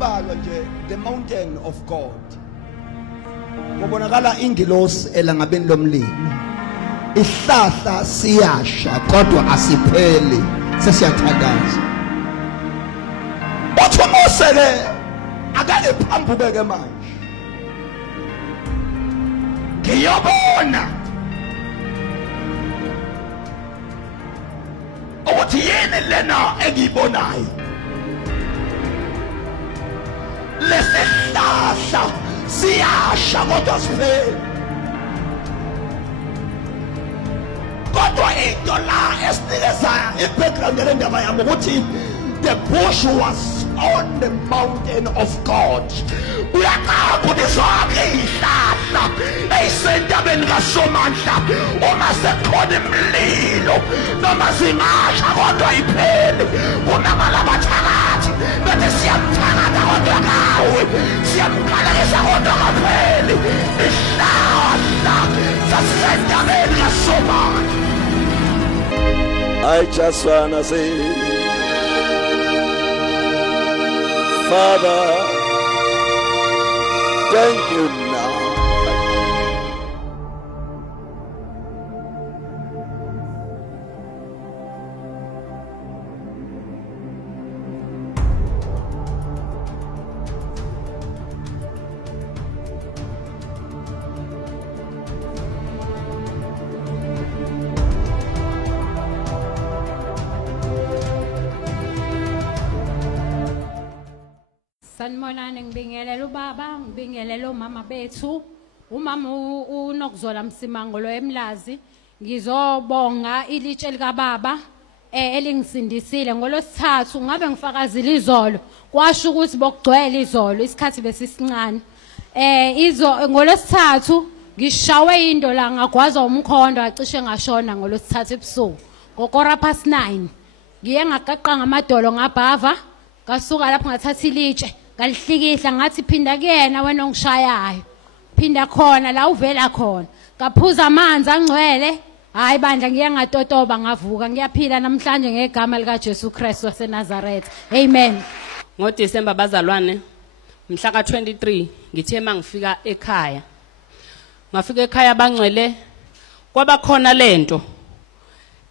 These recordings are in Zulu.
embalwa nje the mountain of God. Kubonakala ingilosi elangabeni lomlilo. Isihlahla siyasha kodwa asipheli, sesiyathandaza. Uthi uMose ke akale phambukeke manje. Ngiyabona ukuthi yini lena engiyibonayo. Lesihlahla siyasha kodwa sipheli. Kodwa into la esinikeza i-background yalendaba yami ukuthi the bush was on the mountain of God. Uyaqamba zonke izihlahla ezisentabeni kaSomandla uma sekhona imlilo noma zingasha kodwa iphele. Kunamala bathakathi bese siyamthakatha kodwa kawe siyamqalekisa kodwa kapheli. Izihlahla zasentabeni kaSomandla. I just wanna say, Father, thank you now. Sanibonani, ngibingelela ubaba, ngibingelela umama bethu, umama uNokzola Msimangolo eMlazi. Ngizobonga ilitshe lika baba elingisindisile ngolosithathu. Ngabe ngifakazile izolo, kwasho ukuthi bokugcwele izolo isikhathi besisincane. Ngolosithathu ngishawe indola ngagwaza umkhondo acishe ngashona ngolosithathu ebusuku ngo9:15. Ngiye ngaqaqa ngamadolo ngabhava, ngasuka lapho ngathatha ilitshe ngalihlikihla ngathi phinda kuyena wena ongishayayo, phinda khona la uvela khona. Ngaphuza amanzi angcwele, hayi bandla ngiye ngatotoba ngavuka, ngiyaphila namhlanje ngegama lika Jesu Kristu waseNazaretha. Amen. NgoDisemba bazalwane mhla ka23 ngithe mangifika ekhaya. Ngafika ekhaya bangcwele kwabakhona lento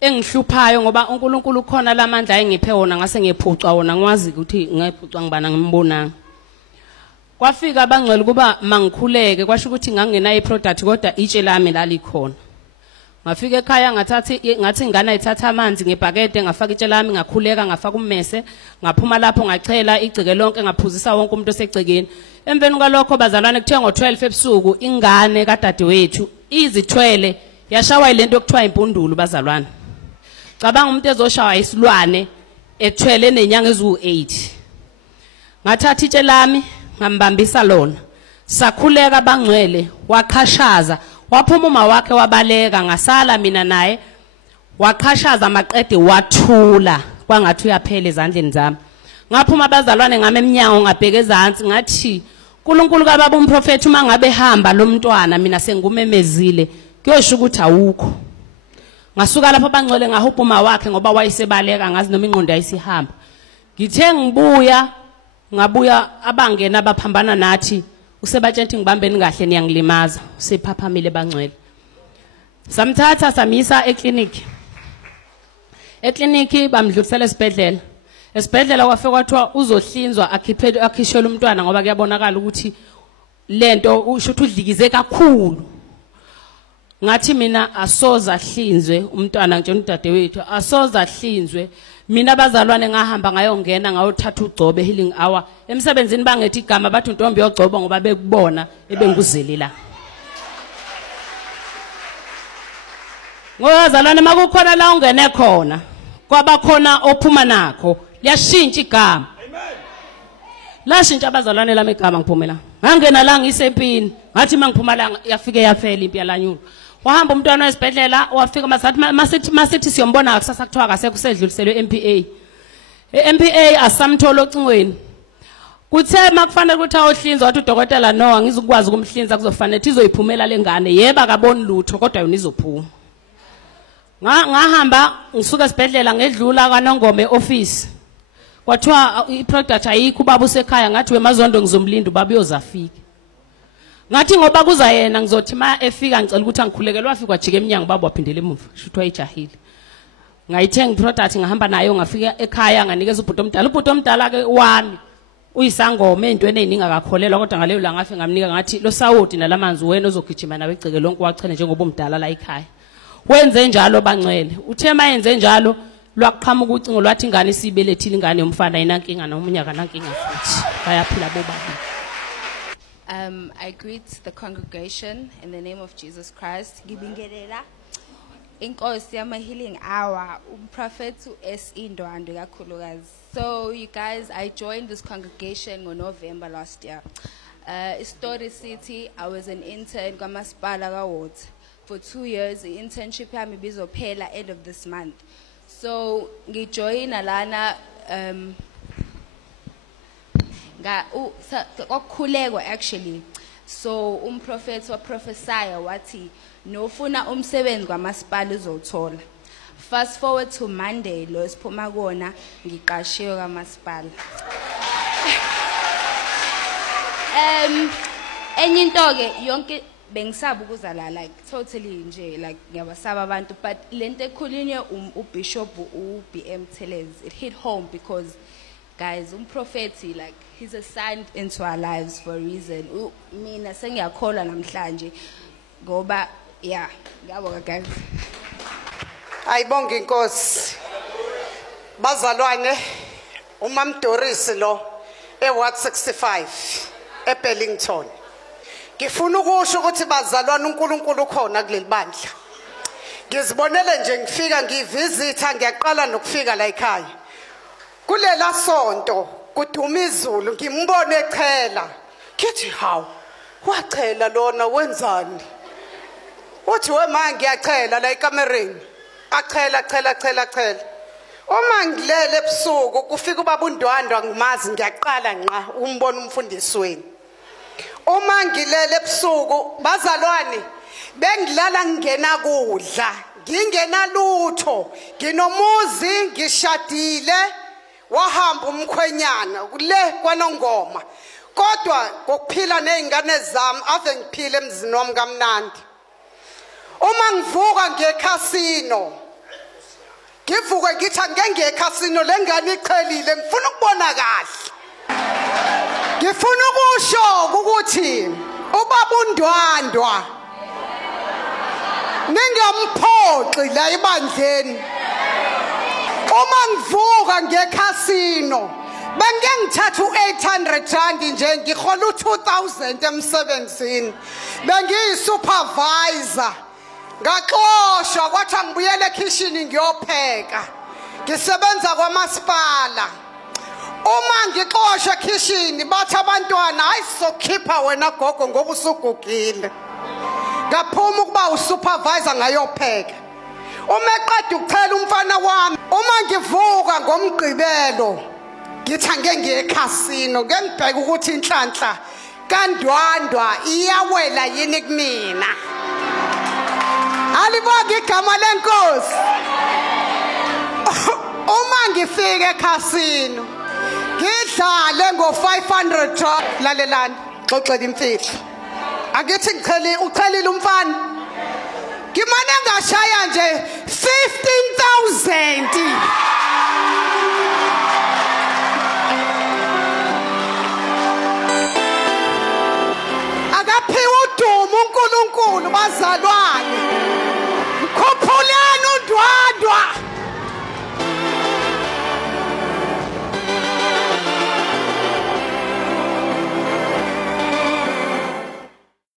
engihluphayo ngoba uNkulunkulu khona lamandla engiphe wona ngase ngephucwa wona ngwazi ukuthi ngephucwa ngibana ngimbonanga. Kwafika bangcwele kuba mangikhuleke kwasho ukuthi ngangena iproduct kodwa itshe lami lalikhona. Ngafika ekhaya ngathi ingane ithatha amanzi ngebhakede ngafaka itshe lami ngakhuleka ngafaka ummese ngaphuma lapho ngachela igcike lonke ngaphuzisa wonke umuntu osegcekeni. Emveni kwalokho bazalwane kuthe ngo12 ebusuku ingane kadadewethu izithwele yashawa ilento okuthiwa impundulu bazalwane. Cabanga umuntu ezoshawa isilwane ethwele nenyanga ezu8. Ngathatha itshe lami ngambambisa lona. Sakhuleka bangcwele wakhashaza, waphuma uma wakhe wabaleka ngasala mina naye. Wakhashaza amaqede wathula kwangathi uyaphela ezandleni zami. Ngaphuma bazalwane ngame eminyango ngabheke ezantsi ngathi uNkulunkulu kaBaba umprofeti uma ngabe hamba lo mntwana mina sengumemezile kuyosho ukuthi awukho. Ngasuka lapho bangcwele ngahupha uma wakhe ngoba wayesebaleka ngazi noma ingqondo ayisihamba. Ngithe ngibuya ngabuya abangena abaphambana nathi usebatshela ngibambeni kahle niyangilimaza usephaphamile bangcwele. Samthatha samisa eclinic. Eclinic bamdlulisela esibhedlela. Esibhedlela kwafika kwathiwa uzohlinzwa akhishela umntwana ngoba kuyabonakala ukuthi lento usho ukuthi udlikize kakhulu. Ngathi mina asoza hlinzwe umntwana nje udadewethu asoza hlinzwe. Mina bazalwane ngahamba ngayongena ngayothatha ugcobe healing hour emsebenzini bangethi igama bathi untombi yogcoba ngoba bekubona ebenguzeli la. Ngozalwane makukhona la ungene khona kwaba khona ophuma nakho liyashintsha igama. Amen. Lashintsha abazalwane lami igama ngiphumela. Ngangena la ngisempini ngathi mangiphuma la yafike yafela impi yalanyulo. Wahamba umntwana esibhedlela wafika masithi siyombona kusasa kuthiwa akase kusedluliselwe MPA. MPA asamthola ocingweni. Kuthe makufanele ukuthi awuhlinzwa wathi udokotela no angizukwazi ukumhlinza kuzofanele izoyiphumela lengane yeba akaboni lutho kodwa yona izophuma. Ngahamba ngisuka esibhedlela ngedlula kaNongoma eoffice. kwathiwa iproduct ayikho ubaba usekhaya ngathi wemazondo ngizomlinda ubaba uyozafika ngathi ngoba kuza yena ngizothi ma efika ngicela ukuthi angikhulekele wafika wajika eminyango ubaba waphindela emuva shithwa ijahile ngayithenga iproduct ngahamba nayo ngafika ekhaya nganikeza ubhuti omdala ke wami uyisangoma ezintweni eziningi akakholelwa kodwa ngaleyo la ngafe ngamnika ngathi lo sawoti nalamanzi wena ozogijima nawe egceke lonke wachene njengoba umdala la ekhaya wenze njalo bangcwele uthe mayenze njalo lwaqhamuka ucingo lwathi ingane isibelethile ingane yomfana ayinankinga nomunye akanankinga futhi bayaphila bobabili. I greet the congregation in the name of Jesus Christ. Ngibingelela inkosi yama healing hour Prophet S.E. Ndwandwe kakhulukazi. So you guys, I joined this congregation in November last year. Story City, I was an intern kwaMasipala kaWard for 2 years. The internship yami bizophela end of this month. So ngijoin alana kokhulekwa actually. So prophet wa prophesy wathi nofuna umsebenzi kwaMasipala uzothola. Fast forward to Monday lo siphuma kona ngiqashiwe kwaMasipala. Enye into ke yonke bengisaba ukuzala like totally nje like ngiyabasaba abantu but lento ekhulunywe uBishop uBM Thelezi it hit home because guys prophet like he's assigned into our lives for a reason. Mina sengiyakholwa namhlanje ngoba yeah ngiyabonga guys. Ayibonga inkosi bazalwane uMam Doris lo eWard 65 eBellington. Ngifuna ukusho ukuthi bazalwane uNkulunkulu ukhona kuleli bandla. Ngizibonele nje ngifika ngivisitha ngiyaqala nokufika la ekhaya. Kulela sonto kuduma izulu ngimbone echela. Ngithi hawu wachela lona wenzani? Uthi wema ngiyachela la ekamereni. Achela. Uma ngilele ebusuku kufika ubaba uNdwandwa ngimazi ngiyaqala nqa umbona umfundisweni. Uma ngilele ebusuku bazalwane bengilala ngena kudla ngingena lutho nginomuzi ngishadile wahamba umkhwenyana kule kwaNongoma kodwa ngokuphila nezingane zami ave ngiphile emzini wami kaMnandi. Uma ngivuka ngekhasino ngivuka ngithi angeke ngekhasino lengane ichelile ngifuna ukubona kahle. Ngifuna ukusho ukuthi ubaba uNdwandwa ningamphoxi la ebandleni. Uma ngivuka ngekhasino bengeke ngithatha u800 nje ngihola u2000 emsebenzini bengiyisupervisor ngaxoshwa kwathi ngibuyele ekitchen ngiyopheka ngisebenza kwaMasipala. Uma ngixoshwa ekitchen bathi abantwana hayi sokhipha wena gogo ngoba usugugile ngaphuma ukuba usupervisor ngayopheka. Uma eqeda ukuchela umfana wami uma ngivuka ngomgqibelo ngithi angeke ngiye ekhasino ngengibheka ukuthi inhlanhla kaNdwandwa iyawela yini kumina. Alibonga igama lenkosi. Uma ngifika ekhasino ngidlale ngo500 lalelani xoxela imfihlo. Akithi uchelile umfana ngimane ngashaya nje 15,000. Akaphiwa udumo uNkulunkulu bazalwane.